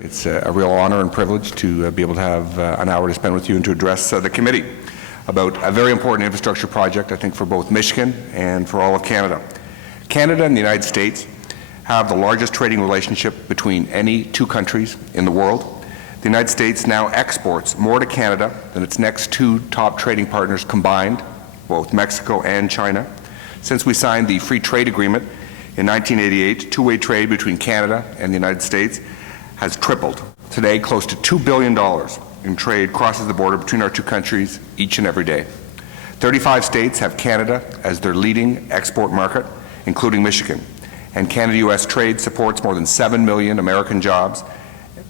It's a real honor and privilege to be able to have an hour to spend with you and to address the committee about a very important infrastructure project, I think, for both Michigan and for all of Canada. Canada and the United States have the largest trading relationship between any two countries in the world. The United States now exports more to Canada than its next two top trading partners combined, both Mexico and China. Since we signed the Free Trade Agreement in 1988, two-way trade between Canada and the United States has tripled. Today, close to $2 billion in trade crosses the border between our two countries each and every day. 35 states have Canada as their leading export market, including Michigan. And Canada-U.S. trade supports more than 7 million American jobs,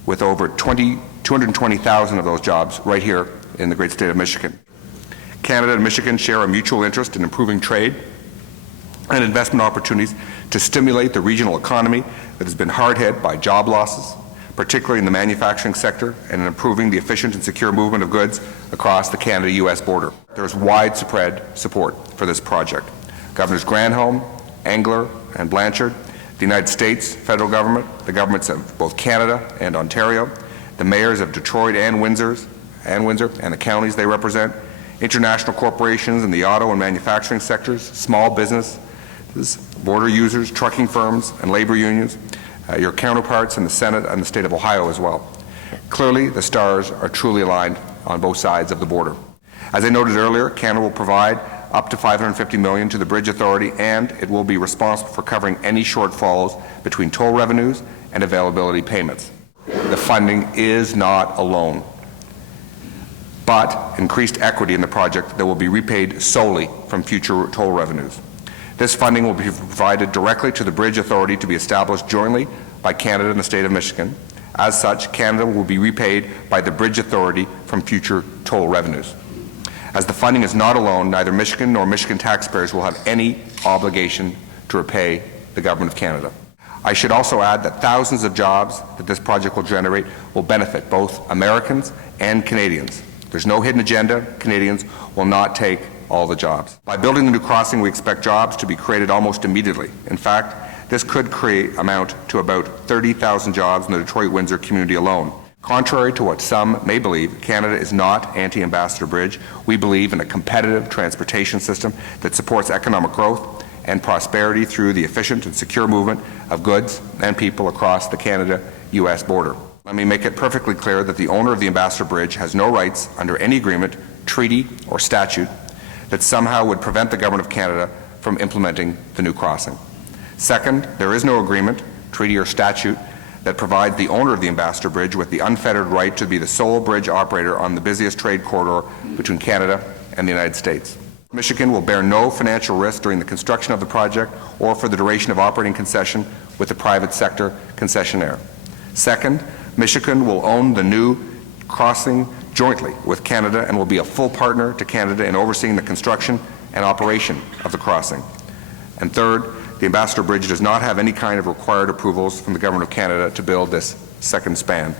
with over 220,000 of those jobs right here in the great state of Michigan. Canada and Michigan share a mutual interest in improving trade and investment opportunities to stimulate the regional economy that has been hard hit by job losses, particularly in the manufacturing sector, and in improving the efficient and secure movement of goods across the Canada-U.S. border. There is widespread support for this project. Governors Granholm, Engler, and Blanchard, the United States federal government, the governments of both Canada and Ontario, the mayors of Detroit and Windsor, and the counties they represent, international corporations in the auto and manufacturing sectors, small businesses, border users, trucking firms, and labor unions, your counterparts in the Senate and the state of Ohio as well. Clearly, the stars are truly aligned on both sides of the border. As I noted earlier, Canada will provide up to $550 million to the Bridge Authority, and it will be responsible for covering any shortfalls between toll revenues and availability payments. The funding is not alone, but increased equity in the project that will be repaid solely from future toll revenues. This funding will be provided directly to the Bridge Authority to be established jointly by Canada and the state of Michigan. As such, Canada will be repaid by the Bridge Authority from future toll revenues. As the funding is not alone, neither Michigan nor Michigan taxpayers will have any obligation to repay the Government of Canada. I should also add that thousands of jobs that this project will generate will benefit both Americans and Canadians. There's no hidden agenda. Canadians will not take all the jobs. By building the new crossing, we expect jobs to be created almost immediately. In fact, this could amount to about 30,000 jobs in the Detroit-Windsor community alone. Contrary to what some may believe, Canada is not anti-Ambassador Bridge. We believe in a competitive transportation system that supports economic growth and prosperity through the efficient and secure movement of goods and people across the Canada-U.S. border. Let me make it perfectly clear that the owner of the Ambassador Bridge has no rights under any agreement, treaty, or statute that somehow would prevent the Government of Canada from implementing the new crossing. Second, there is no agreement, treaty, or statute that provides the owner of the Ambassador Bridge with the unfettered right to be the sole bridge operator on the busiest trade corridor between Canada and the United States. Michigan will bear no financial risk during the construction of the project or for the duration of operating concession with the private sector concessionaire. Second, Michigan will own the new crossing jointly with Canada and will be a full partner to Canada in overseeing the construction and operation of the crossing. And third, the Ambassador Bridge does not have any kind of required approvals from the Government of Canada to build this second span.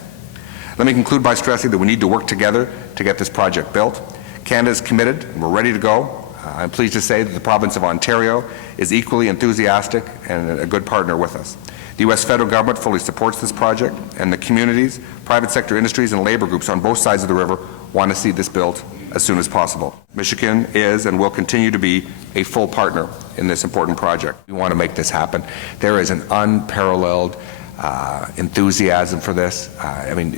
Let me conclude by stressing that we need to work together to get this project built. Canada is committed and we're ready to go. I'm pleased to say that the province of Ontario is equally enthusiastic and a good partner with us. The U.S. federal government fully supports this project, and the communities, private sector industries, and labor groups on both sides of the river want to see this built as soon as possible. Michigan is and will continue to be a full partner in this important project. We want to make this happen. There is an unparalleled enthusiasm for this.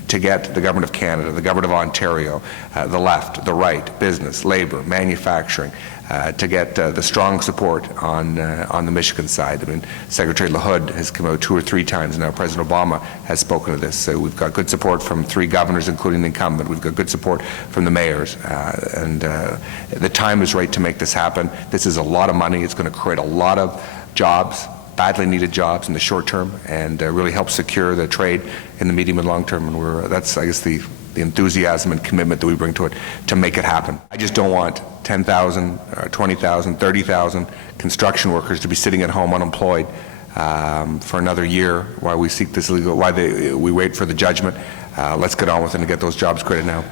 To get the Government of Canada, the Government of Ontario, the left, the right, business, labor, manufacturing, to get the strong support on the Michigan side. Secretary LaHood has come out 2 or 3 times now. President Obama has spoken of this. So we've got good support from 3 governors, including the incumbent. We've got good support from the mayors. The time is right to make this happen. This is a lot of money. It's going to create a lot of jobs, badly needed jobs in the short term, and really help secure the trade in the medium and long term. And that's, I guess, the enthusiasm and commitment that we bring to it to make it happen. I just don't want 10,000, 20,000, 30,000 construction workers to be sitting at home unemployed for another year while we seek this legal, we wait for the judgment. Let's get on with it and get those jobs created now.